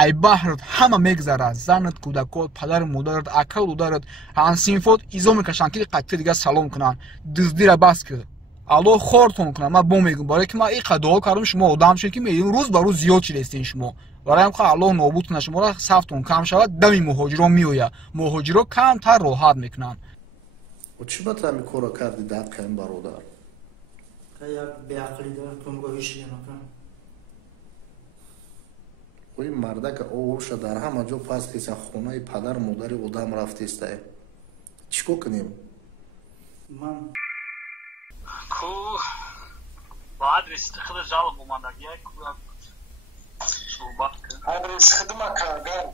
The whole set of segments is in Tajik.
ай баҳрат ҳама мегзарад, занат, кӯдакот, падару модарат, акалу дарат, ҳамсинфот изо мекашанд ки қатти дига салом кунанд, дуздира бас ки Аллоҳ хортон кунад. Ман бо мегум барои ки ман иқа дуо кардам шумо одам шед ки меён рӯз ба рӯз зиёд шидестин шумо. Барои ки Аллоҳ нобуд кунад шуморо, сафтон кам шавад, дами муҳоҷирон меояд. Муҳоҷиро камтар роҳат мекунанд. Чӣ ба тами кора карди даққаи бародар? Як беақли дар кумгоҳиш ямакан. Ой мардака овша дар ҳама ҷо пас киса хонаи падар модари одам рафтеста. Чӣ кор кунем? Ман ку адрес худа жалоб омадаг як суҳбат кун. Адрес хидмат кардан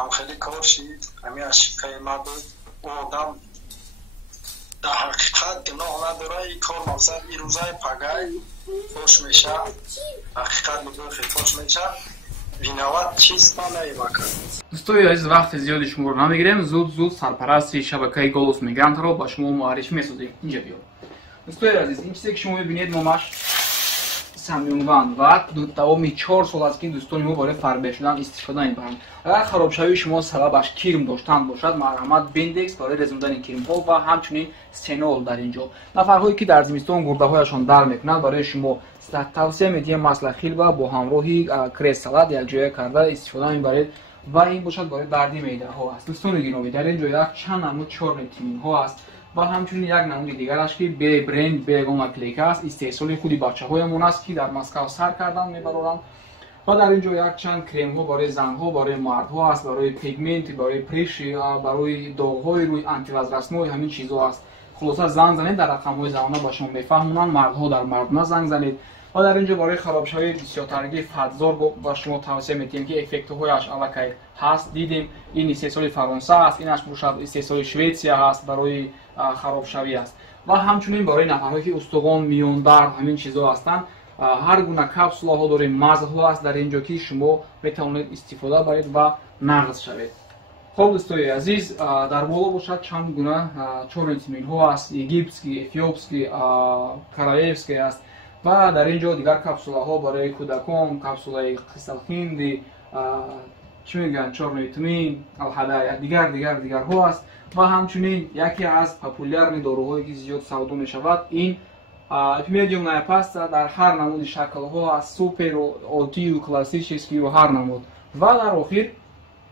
ам хеле кор шид, ами ашқаи ма буд. Одам дар ҳақиқат гуноҳ надорад, ин кор мақсад ирӯзаи пагай фош меша, ҳақиқат мегӯфи фош меша. Виноват чист ма наимакан. Дӯстои азиз, вақти зиёди шуморо намегирем. Зуд парасти шабакаи Голос Мигрантро ба шумо муаррифӣ месозем. Инҷа биё. Дӯстои азиз, ин чизе ки шумо мебинед номаш Самюнван ва давоми 4 сол аст ки дӯстони мо барои фарбеҳ шудан истифода мебаранд. Агар харобшавии шумо сабабаш кирм доштан бошад, марҳамат Бендекс барои резонидани кирмҳо ва ҳамчунин Сенол дар ин ҷо. Нафарҳое ки дар зимистон гурдаҳояшон дар мекунанд, барои шумо тавсия медиҳем масла хилба бо ҳамроҳи крес-салат якҷоя карда истифода мебаред ва ин бошад барои дарди меъдаҳо аст. Дӯстони гиромӣ, дар ин ҷо як чанд намуд чорни тиминҳо аст ва ҳамчунин як намуди дигараш ки бренд бегон наклейка аст, истеҳсоли худи бачаҳоямон аст ки дар Москав сар кардан мебароранд. ва дар ин ҷо як чанд кремҳо барои занҳо, барои мардҳо аст, барои пигменти, барои приши, барои доғҳои рӯй, антивозрастной ҳамин чизҳо аст. Хулоса занг занед, дар рақамҳои занона ба шумо мефаҳмонанд, мардҳо дар мардона занг занед. ва дар ин ҷо барои харобшавии бисёртарагии фатзор ба шумо тавсия медиҳем ки эффектҳояш аллакай ҳаст. Дидем ин истеҳсоли Фаронса аст, инаш бошад истеҳсоли Шветсия ҳаст, барои харобшавӣ аст. ва ҳамчунин барои нафарҳое ки устуғон, миёндард ҳамин чизҳо ҳастанд, ҳар гуна капсулаҳо дорем, мазҳҳо аст дар ин ҷо ки шумо метавонед истифода баред ва нағз шавед. Хоб дӯстои азиз, дар боло бошад чанд гуна чорни тиминҳо аст, египетский, эфиопский, караевский аст. ва дар ин ҷо дигар капсулаҳо барои кӯдакон, капсулаи қисалхинди, чӣ мегӯянд, чорни тмин, алҳадая, дигарҳо аст. ва ҳамчунин яке аз популярни доруҳое ки зиёд савдо мешавад, ин медиум найпаста дар ҳар намуди шаклҳо аст, супер, оддию, классическию, ҳар намуд. ва дар охир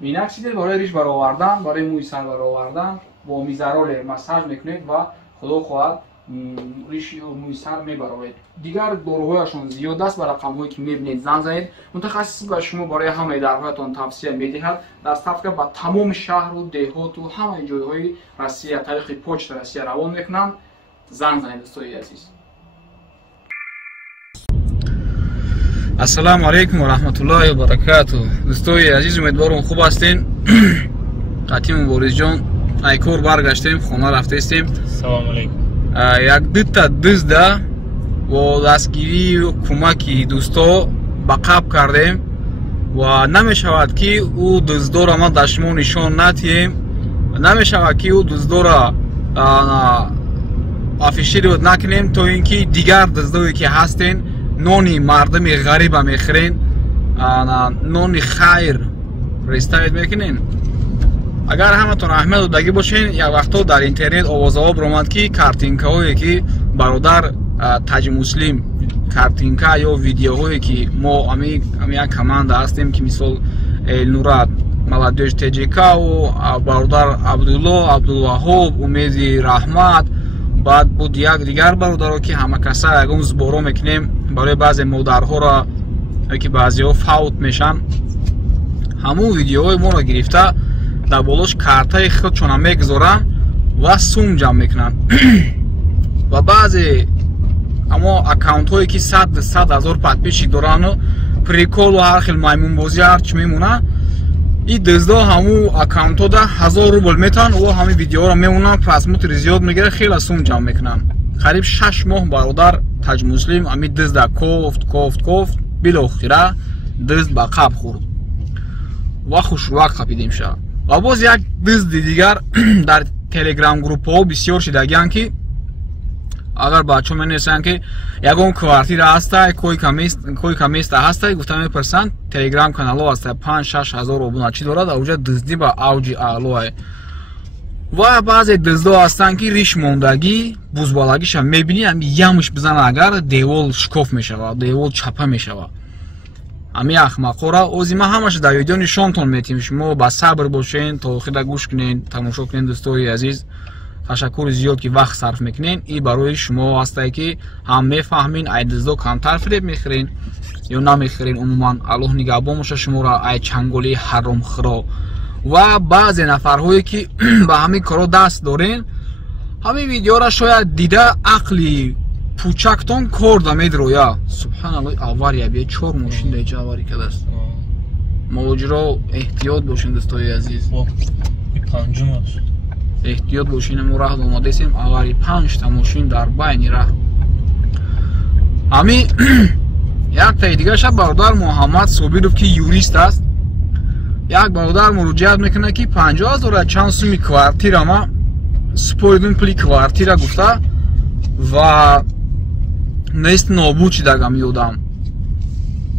минаксидед барои риш баровардан, барои мӯи сар баровардан, бо мизароле массаж мекунед ва худо хоҳад риши мӯи сар мебаровед. Дигар доруҳояшон зиёд аст, ба рақамҳое ки мебинед занг занед. Мутахассис ба шумо барои ҳамаи дарҳоятон тавсия медиҳад. Дастафка ба тамоми шаҳру деҳоту ҳамаи ҷойҳои Россия тариқи почта Россия равон мекунанд. Занг занед дӯстои азиз. Ассалому алайкум ва раҳматуллоҳи ва баракатуҳ. Дӯстои азиз, умедворам хуб ҳастен. Қатӣ Муборизҷон, айкор баргаштем, хона рафтестем. Салому алайкум. Як дӯта дӯзда бо дастгирию кӯмаки дӯсто ба қаб кардем ва намешавад ки ӯ дӯздора ма дар шумо нишон надиҳем, намешавад ки ӯ дӯздора афишировать накунем, то ин ки дигар дӯздое ки ҳастен нони мардами ғариба мехӯрен, нони хайр представить мекунен. Агар ҳаматон аҳамият додагӣ бошен, як вақтҳо дар интернет овозаҳо биромад ки картинкаҳое ки бародар Таҷи Муслим картинка ё видеоҳое ки мо як команда ҳастем ки мисол Элнура Молодёж Теҷикаву, бародар Абдулло, Абдулваҳоб, Умеди Раҳмат, баъд буд як дигар бародаро ки ҳамакаса ягон зборо мекунем барои баъзе модарҳоро ки баъзеҳо фавт мешан. Ҳамун видеоҳои моро гирифта дар болош картаи худшона мегузоранд ва сум ҷамъ мекунанд. ва баъзе амо аккаунтҳое ки 100 000 подписчик дорану приколу ҳар хел маймунбозӣ ҳарчи мемонад, ин дӯздо ҳамун аккаунтҳода 1000 рубл метаванд ва ҳамин видеоро мемонанд, просмотри зиёд мегирад, хеле сум ҷамъ мекунанд. қариб 6 моҳ бародар Таҷ Муслим ҳамин дӯзда кофт, билохира дӯзд ба қаб хӯрд ва хушрувақ қапидем шавад. ва боз як дӯзди дигар дар телеграм группаҳо бисёр шидагиянд ки агар бачо менесанд ки ягон квартира ҳастай койка места ҳастай гуфта мепарсанд телеграм канало ҳастай 5-6 ҳазор обуначӣ дорад аунҷа дуздӣ ба авҷи аълое ва баъзе дуздо ҳастанд ки риш мондагӣ бузбалагиша мебинӣ ҳами ямш бизана агар девол шикоф мешавад девол чапа мешавад ҳами ахмақора озима ҳамаша дар видео нишонтон метим шумо ба сабр бошен то охира гӯш кунен тамошо кунен дӯстои азиз ташаккури зиёд ки вақт сарф мекунен и барои шумо ҳастае ки ҳам мефаҳмин ай дуздо камтар фиреб мехӯрен ё намехӯрен умуман аллоҳ нигаҳбон боша шуморо ай чанголи ҳаромхӯро ва баъзе нафарҳое ки ба ҳамин коро даст дорен ҳамин видеоро шояд дида ақли пӯчактон кор дамедироя субҳаналлоҳ авария бе 4 мошин дар ҷо авария кардааст моҷиро эҳтиёт бошен дӯстои азиз эҳтиёт бошен мо раҳ омодаестем авария 5 та мошин дар байни раҳ ҳами яктаи дигаша бародар муҳаммад собиров ки юрист аст як бародар муроҷиат мекунад ки 50 000 чанд суми квартирама супоридум пули квартира гуфта ва нест нобуд шидагам ёдам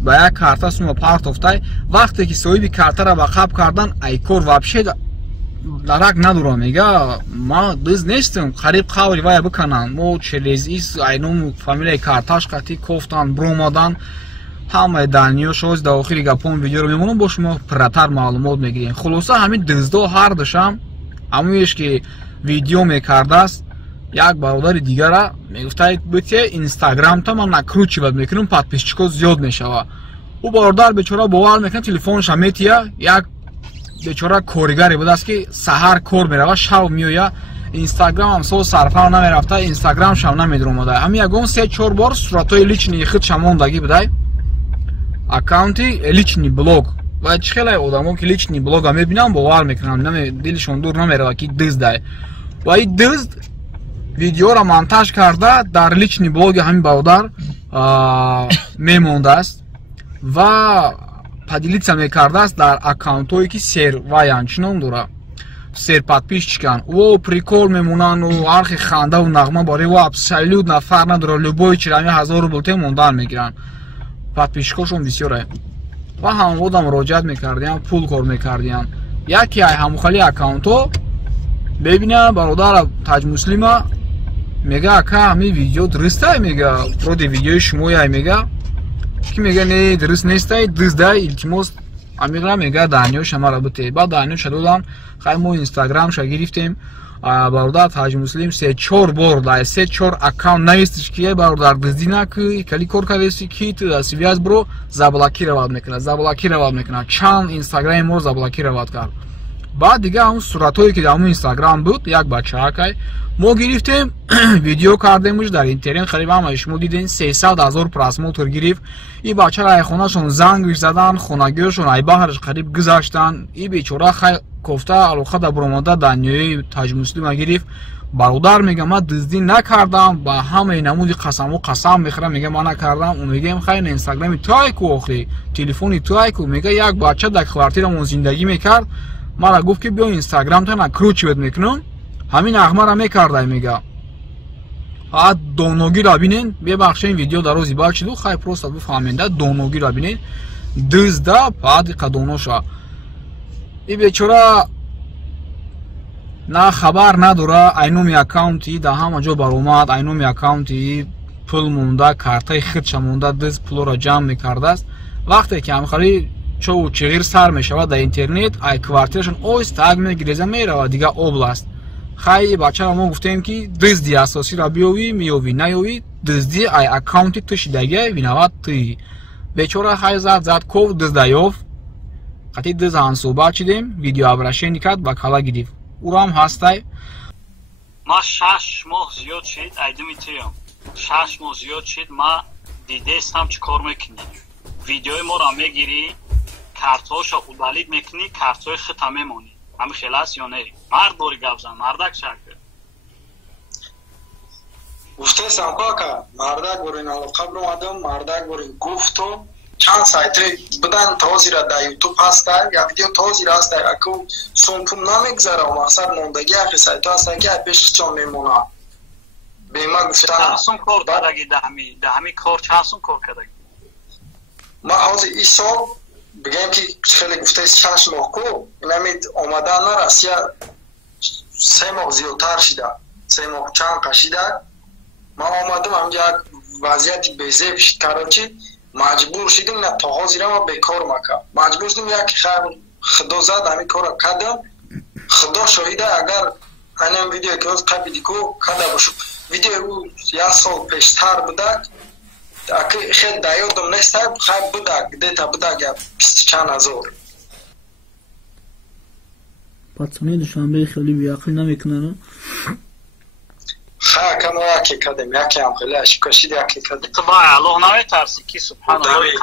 ба як карта сума партофтай вақте ки соҳиби картара ба қаб кардан айкор вообще дарак надорам мега ма диз нестам қариб қаври вая биканам мо челезис айном фамилияи карташ қати кофтан бромадан ҳамаи даниёшоз дар охири гапон видеоро мемонам бо шумо пирратар маълумот мегирем хулоса ҳамин дуздо ҳар душам ҳамоеш ки видео мекардааст як бародари дигара мегуфта бите инстаграмта ман накручивад мекунам подписчико зиёд мешава ӯ бародар бечора бовар мекунад телефонша метия як бечора коригаре будааст ки саҳар кор мерава шаб меоя инстаграмам со сарфар намерафта инстаграмшам намедиромада ҳами ягон 3-4 бор суратҳои лични худша мондагӣ будай аккаунти лични блог ва чӣ хеле одамо ки лични блога мебинам бовар мекунам дилшон дур намерава ки диздай ва и дизд видеоро монтаж карда дар лични блоги ҳамин бародар мемондааст ва падилица мекардааст дар аккаунтҳое ки сер ваян чунон дора сер подписчикан о прикол мемонану ҳархи хандаву нағма барои ва абсолют нафар надора любой чирами 1000 рубл мондан мегиранд подписчикошон бисёре ва ҳамвода муроҷиат мекардиям пул кор мекардиям яке ай ҳамхали аккаунтҳо бебина бародар таҷмуслима мега ака ҳами видео дурустай мега проди видеои шумояй мега ки мега не дуруст нестай диздай илтимос амиғра мега даниёша мара бите ба даниёша додам хай мо инстаграмша гирифтем бародар таҷмуслим 3-4 бор дар 3-4 аккаунт навистиш ки бародар диздӣ накӣ кали кор кардеси ки связ бро заблокировать мекунад чанд инстаграми моро заблокировать кард баъд дига ҳамун суратҳое ки дар ҳамун инстаграм буд як бачаакай мо гирифтем видео кардемш дар интернет қариб ҳамаи шумо диден 300 000 просмотр гирифт и бачаро ай хонашон зангиш задан хонагиёшон ай баҳраш қариб гузаштан и бечора хай кофта алоқада буромада даниёи таҷмуслима гирифт бародар мега ман дуздӣ накардам ба ҳамаи намуди қасаму қасам мехӯрам мега ман накардам мегем хай на инстаграми туай ку охири телефони туай ку мега як бача дар квартирамон зиндагӣ мекард мара гуфт ки биё инстаграмта накручивет мекунам ҳамин ахмара мекардай мега доногиро бинен бебахшен видео дарози бад шуду хай просто бифаҳменда доногиро бинен дузда баъди қадоноша и бечора на хабар надора айноми аккаунти дар ҳама ҷо баромад айноми аккаунти пул монда картаи худша монда дуз пулро ҷамъ мекардааст вақте ки ҳамхари чову чиғир сар мешавад дар интернет ай квартирашон остаг мегиреза мерава дига област хай бачаро мо гуфтем ки дузди асосиро биёвӣ меёвӣ наёвӣ дузди ай аккаунти ту шидагия виноват туи бечора хай зад ков дузда ёфт қати дуз ҳансӯҳбат шидем видеообращение кард ба кала гирифт урам ҳастай ма 6 моҳ зиёд шид айдимитиём 6 моҳ зиёд шид ма дидестам чӣ кор мекунӣ видеои моро мегирӣ картҳоша удалид мекунӣ картҳои хита мемонӣ ҳами хеласт ё не мард дори гап зан мардак шакр гуфтесам кака мардак борин алоқа биромадам мардак борин гуфту чанд сайтҳои будан тозира дар ютуб ҳаста як видео тозира ҳаста аку сумпум намегзара мақсад мондагӣ яхи сайтҳо ҳастан ки пешчон мемонад به من گفتن چند سون کار کردگی دهمی کار چند سون کار کردگی؟ ما حاضر این سال بگم که خیلی گفته 6 ماه کو این همید آمدن نرسیه 3 ماه زیادتر شده 3 ماه چند کشیده ما آمدم همجا وضعیت بیزه شد کراچی مجبور شدیم نه تا حاضر ما بیکار مکه مجبور شدیم یک خدا زد همین کار کردم خدا شاهده اگر این ویدیو که از قبل دیگه کرده باشم ویدیو 1 سال پیشتر بوده خیلی دیادم نیست خیلی بوده دیتا بوده 20 چند هزار پاتسانی دوشنبه خیلی بیاقل نمیکنه خیلی کم یکی کردیم یکی هم خیلی عشق کشید یکی کردیم تو با الله نمیترسی که سبحان الله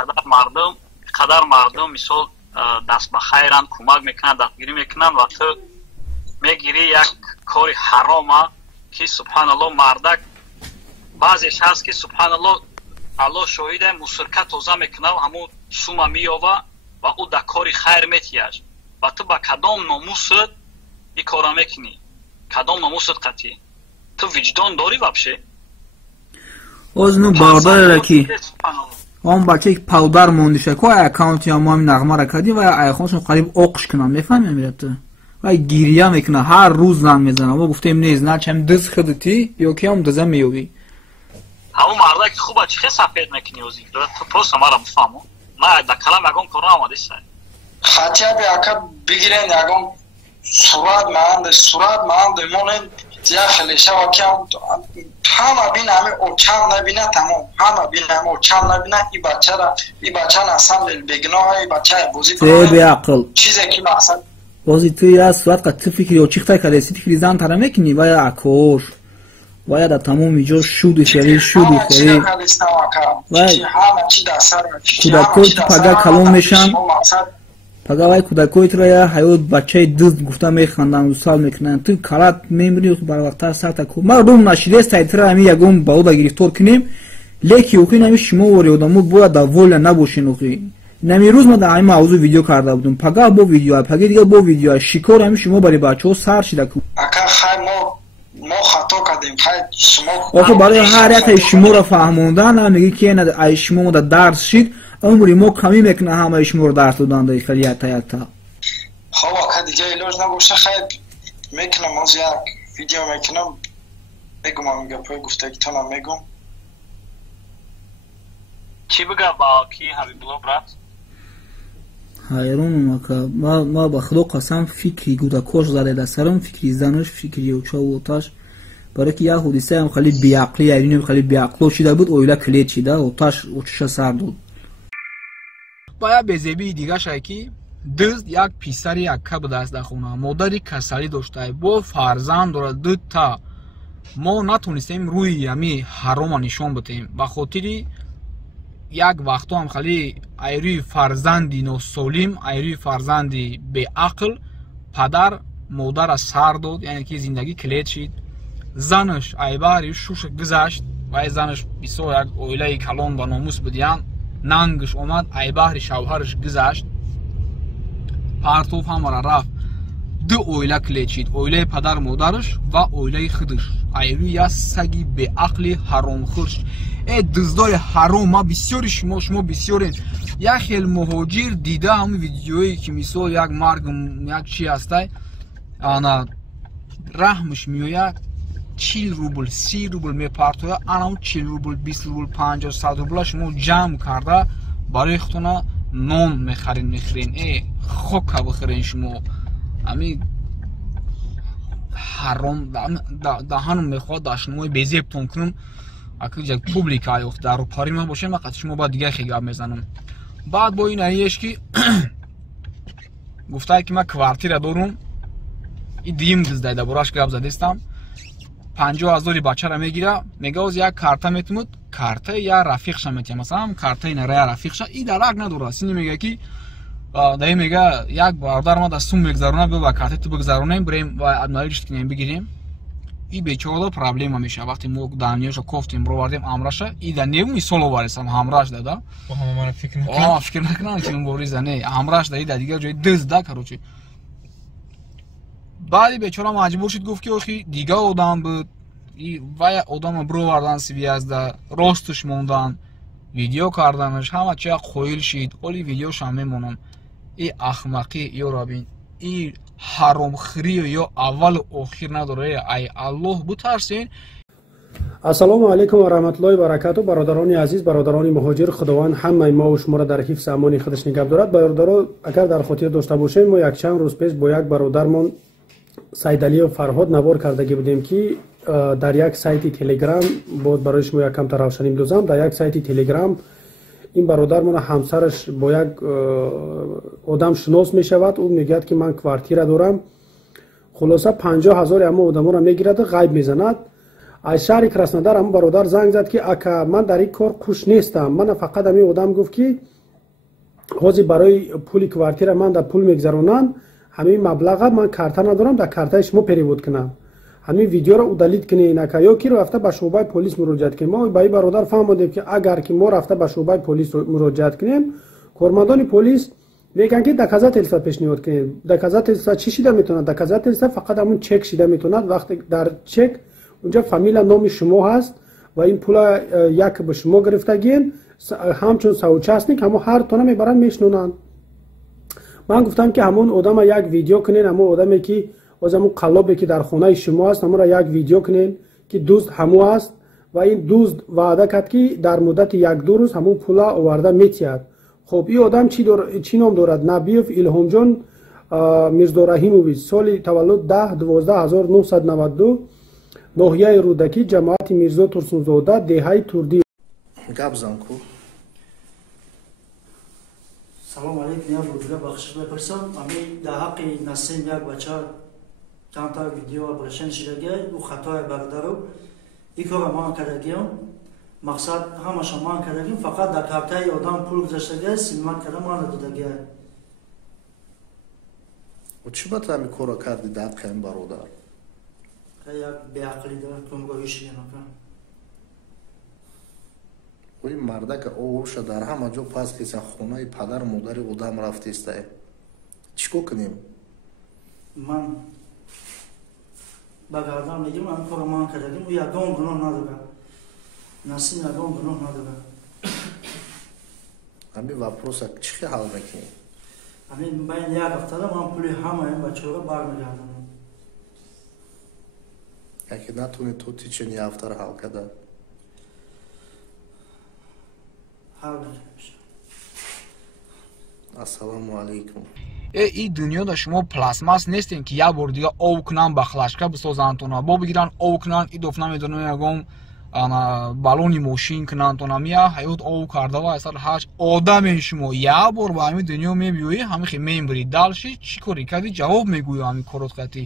قدر مردم مثال دست به خیرن کمک میکنن دستگیری میکنن و تو میگیری یک کاری حرامه که سبحان الله مردک بعضیش هست که سبحان الله شاهده مسرکه توزه میکنه و همون سومه مییاوه و او در کاری خیر میتیش و تو با کدام ناموست این کارا میکنی کدام ناموست قطعی تو وجدان داری وابشه از نو باردار رکی اون بچه که پاودر موندیشه که اکاونت یا ما هم نغمه را کردیم و ایخونشون قریب اقش کنم میفهم میرفته و گیریه میکنه هر روز زن میزنه و گفتیم نیز نه چم دز خدتی یا که هم دزم میوی همون مرده که خوبه چه سفید میکنی اوزی تو پروست همارا مفهمو نه در کلام اگم کارو آماده سای خطیه به اکا بگیرین اگم صورت مانده مونین یا خلیشه و که همه بین همه اوچم نبینه تمام همه بین همه اوچم نبینه ای بچه نسان بگناه ای بچه بوزی کنه چیزی که مقصد بازی توی یا صورت قد تو فکری و چیخته کده سی فکری زن تره میکنی و یا اکور و یا در تمام اینجا شود فری و کودکوی تو پگه کلون میشن پگه وای کودکوی تو را یا حیوت بچه دزد گفته میخواندن و سال میکنن تو کارات میمری و بروقتر سرطه کو ما روم نشیده سایتر همی یکم باو دا گریفتور کنیم لیکی اوخی نمی شما وری و دمو باید دا وول نباشین اوخی نمی روز ما در همه موضوع ویدیو کرده بودم پگه با ویدیو پگه دیگه با ویدیو شکار همی شما برای بچه ها سر شده کو اکا خیلی ما خطا کردیم خیلی شما آخه برای هر یک شما را فهموندن هم میگه که این شما ما در درس شید عمری ما کمی میکنه همه شما رو درس دادن در خیلی یکتا خب اکا دیگه ایلاج نباشه خیلی میکنم از یک ویدیو میکنم بگم هم گفته گفتگیتونم میگم چی بگه با کی حبیب الله برات حیرانم که ما با خدا قسم فکری گودکوش زده در سرم فکری زنش فکری اوچا و اوتاش برای که یه حدیثه هم خیلی بیعقلی یعنی خیلی بیعقلو شده بود اویلا کلید شده اوتاش اوچش سر دود باید به زبی دیگه شکی دزد یک پیسر یک کب دست دخونه مادری کسلی داشته با فرزند داره دو تا ما نتونستیم روی یمی حرام نشون بتیم و خاطری یک وقتا هم خیلی ایروی فرزندی ناسالم ایروی فرزندی به عقل پدر مادر از سر داد یعنی که زندگی کلید شد زنش ایباری شوش گذشت و زنش بسیار یک اویله کلان با ناموس بدیان ننگش اومد ایباری شوهرش گذشت پرتوف هم را رفت دو اویله کلید شد اویله پدر مادرش و اویله خودش ایروی یا سگی به عقل حرام خورش دزدای حرام ما بسیاری شما بسیاری یک خیل مهاجر دیده همون ویدیویی که مثال یک مرگ یک چی هسته آنا رحمش میوید 40 روبل 30 روبل میپرتوید آنا 40 روبل 20 روبل 50 100 روبل شما جمع کرده برای خودتون نان میخرین خوک بخورین شما همین حرام دهانم میخواد داشتنموی بیزیبتون کنم اگر یک پوبلیک آیوخت در رو پاری ما باشه من قطعش ما با دیگه خیلی گاب میزنم بعد با این ایش که گفته که من کوارتیر دارم این دیم دزده براش گاب زدستم 50,000 بچه را میگیره میگه از یک کارتا میتمود کارتا یا رفیق شمیت مثلا کارتا این رای رفیق شه این درک نداره سینی میگه که دایی میگه یک باردار ما دستون میگذارونه بیا با کارتا تو بگذارونیم بریم و ادنایلش کنیم بگیریم این بیچاره پرابلم میشه وقتی ما دانیاشو کوفتیم رو وردیم امراشه این دنیو میسولو وارسم همراش دادا من فکر نکنم که اون بوریزه نه همراش دایی دیگه جای دزد کروچی بعدی بیچاره مجبور شد گفت که اخی دیگه آدم بود вай одама бровардан свиязда ростуш мондан видео карданаш ҳама чи як қоил шид оли видеошам мемонам и ахмақӣ ёро бин и ҳаромхӯриё ё аввалу охир надоре ай аллоҳ бутарсен. ассалому алайкум ва раҳматуллоҳи ва баракату. бародарони азиз, бародарони муҳоҷир, худованд ҳамаи мо шуморо дар ҳифзи амони худаш нигоҳ дорад. бародаро, агар дар хотир дошта бошем, мо якчанд рӯз пеш бо як бародармон Сайдалиев Фарҳод навор кардагӣ будем ки дар як сайти телеграм, боз барои шумо якамта равшанӣ медозам, дар як сайти телеграм ин бародармон ҳамсараш бо як одам шинос мешавад. ӯ мегӯяд ки ман квартира дорам, хулоса 50,000 ҳама одаморо мегирад, ғайб мезанад. аз шаҳри Краснодар ҳама бародар занг зад ки ака ман дар ин кор хуш нестам, мана фақат ҳамин одам гуфт ки ҳозир барои пули квартира ман дар пул мегзаронанд, ҳамин маблаға ман карта надорам, дар картаи шумо перевод кунам, ҳамин видеоро удалит кунед ака ё ки рафта ба шуъбаи полис муроҷиат кунем. мо ба ин бародар фаҳмодем ки агар ки мо рафта ба шуъбаи полис муроҷиат кунем, кормандони полис мегӯянд ки доказательства пешниҳод кунед. доказательства чӣ шида метавонад? доказательства фақат ҳамун чек шида метавонад. вақте дар чек унҷа фамилия номи шумо ҳаст ва ин пула як ба шумо гирифтагиен, ҳамчун соучастник ҳамо ҳар тона мебаранд мешнонанд. ман гуфтам ки ҳамон одама як видео кунен, ҳамон одаме ки ҳамон қаллобе ки дар хонаи шумо ҳаст, ҳамонро як видео кунен ки дӯст ҳамо аст ва ин дӯст ваъда кард ки дар муддати 1-2 рӯз ҳамон пула оварда метиҳад. хоб ин одам чӣ ном дорад? Набиев Илҳомҷон Мирзораҳимович, соли таваллуд 10-12-1992, ноҳияи Рӯдакӣ, ҷамоати Мирзо Турсунзода, деҳаи Турдӣ. гап зан ку. салом алейкум. я бурдига бахшиш бепурсам. ами дар ҳаққи Насим як бача камта видео обращен шидагиай, ӯ хатои бародару ин кора ман кардагиам. мақсад ҳамаша ман кардагим, фақат дар картаи одам пул гузаштагиай, симат карда ман додагиай. чӣ ба тами кора карди дар ҳаққи ин бародар? як беақлӣ дорад, кумгоҳӣ шидем. ин мардака овуша дар ҳама ҷо пас кисан хонаи падару модари одам рафтистае. чӣ кор кунем? ман ба гардан мегирам, ин кора ман кардагим. ӯ ягон гуноҳ надорад. Насим ягон гуноҳ надорад. ҳамин вапроса чӣ хел ҳал мекунем? ҳамин байни як ҳафтада ман пули ҳамаи ин бачаҳоро бармегардонам. яке натони то тичен ҳафтара ҳал карда? ҳал мекунем. ассалому алайкум. ин дунёда шумо пластмас нестен ки як бор дига ов кунан ба хлашка бисозандтона, бо бигиран ов кунан идоф намедонам ягон балони мошин кунандтона, мия ҳаёт ов кардава асар ҳач одамен шумо як бор ба ҳамин дунё мебиёӣ, ҳамин хе мембирӣ далши чӣ кори кардӣ ҷавоб мегӯю ҳамин корот кардӣ.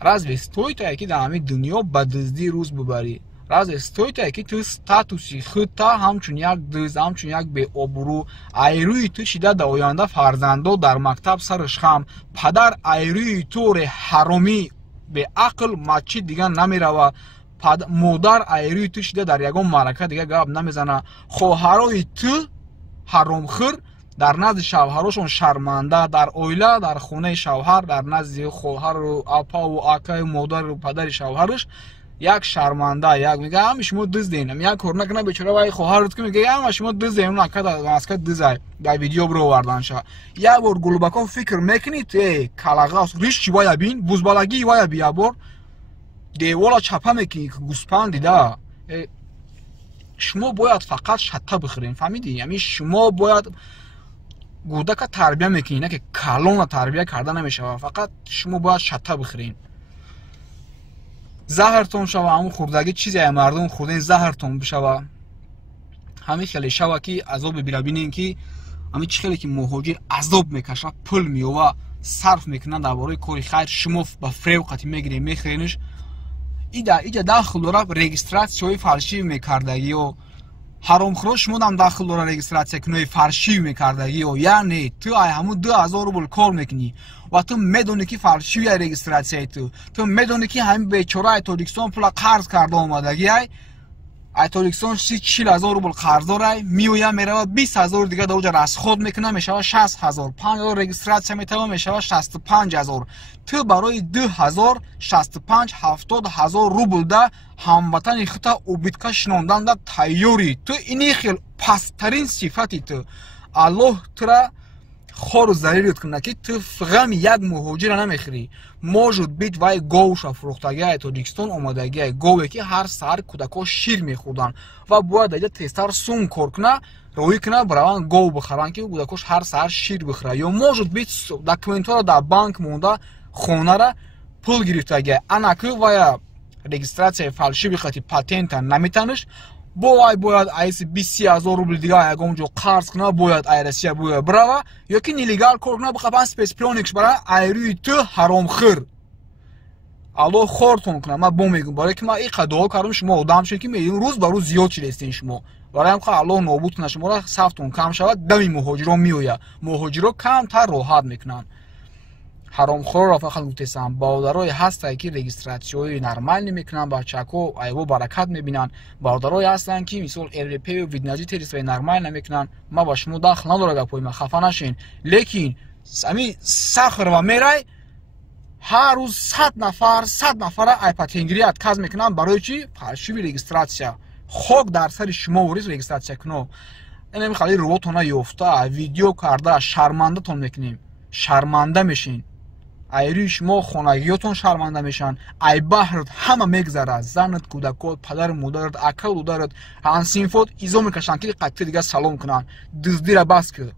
разве стоит ки дар ҳамин дунё ба дуздӣ рӯз бубарӣ? разве стоит ки ту статуси худта ҳамчун як дӯст, ҳамчун як беобрӯ, айрӯи ту шида дар оянда фарзандо дар мактаб сараш хам, падар айрӯи туре ҳаромӣ беақл масҷид дига намерава, модар айрӯи ту шида дар ягон маърака дига гап намезана, хоҳарои ту ҳаромхӯр дар назди шавҳарошон шарманда, дар оила, дар хонаи шавҳар, дар назди хоҳару апаву акаю модару падари шавҳараш як шарманда, як мега ҳами шумо дузден, як кор накуна бечора вай хоҳарат ку мега ҳама шумо дузден, он акада маска дузай дар видео бироварданша. як бор гулбако фикр мекунед, калагас риш чи вая бин, бузбалаги вая би як бор девола чапа мекунед ки гуспанди да. шумо бояд фақат шатта бихӯрем, фаҳмидӣ? яъни шумо бояд гӯдака тарбия мекунед, не ки калона тарбия карда намешавад, фақат шумо бояд шатта бихӯрем. заҳртон шава, ҳамун хурдагӣ чизе мардум хурден заҳртон бишава. ҳамин хеле шава ки азоб бибира бинем ки ҳамин чӣ хеле ки муҳоҷир азоб мекаша, пул меёва, сарф мекунад дар бораи кори хайр, шумо ба фревқати мегирем мехӯренш. иҷа дахл дора регистратсияҳои фаршив мекардагиё, ҳаромхӯро шумо дам дахл дора регистратсия кунои фаршив мекардагиё, яъне ту ай ҳамун 2000 рубл кор мекунӣ ва ту медонӣ ки фаршивия регистратсияи ту медонӣ ки ҳамин бечораи Тоҷикистон пула қарз карда омадагиай, ای تاجیکستان 40,000 روبل قرض داره، میویا میره 20,000 دیگه دوجا رصد میکنه، میشه 60,000. 5,000 رجیستراسیون میتونه میشه 65,000. تو برای 2,000 65 70,000 روبل ده هموطن خطا اوبیدکا شنوندن ده تیاری. تو اینی خیلی پسترین صفتی تو الله ترا خور و ضریرت کنه که تو فقط یک مهاجر نمیخری. موجود بیت وای گوش فروختگی تاجیکستان آمادگی گوی که هر سحر کودکا شیر میخوردن و باید دیگه تستر سون کار کنه روی کنه برای گو بخرن که کودکاش هر سحر شیر بخره. یا موجود بیت دکمنت ها در بانک مونده خونه را پول گرفتگی انا که وای رجیستراسیون فالشی بخاطی پاتنت نمیتونش باید ایس 20,000 روبل دیگه یکم جو قرض کنه، باید ایرسیه باید برای یا که نیلیگال کار کنه بخواه سپیس پلانکش برای ایروی تو حرام خور الله خورتون کنه. من با میگم برای که من این قدعا کردم شما آدم شد که میگم روز بر روز زیاد چیل استین شما برای هم که الله نابود کنه شما را صفتون کم شود دمی مهاجران میوید مهاجران کم تر راحت میکنن. حرامخور را فقط گفتم بادرای هستن که رجیستراسیون نرمال نمیکنن بچه‌ها ایو برکت میبینن. بادرای هستن که مثلا RP و ویدناجی تریسوی نرمال نمیکنن. ما با شما داخل نداره گپوی ما خفه نشین. لیکن سمی سخر و میرای هر روز 100 نفر ایپاتینگری اتکاز میکنن برای چی؟ فالشوی رجیستراسیون. خوک در سر شما ورز رجیستراسیون کنو. این میخواد روتون یافته ویدیو کرده شرمنده تون میکنیم. شرمنده میشین. ایری شما خانگیاتون شرمنده میشن. ای بحرت همه میگذره. زنت، کودکات، پدر، مادرت، اکل، دودرت، هنسینفات ایزا میکشن که قطعی دیگه سلام کنن. دزدی را بس که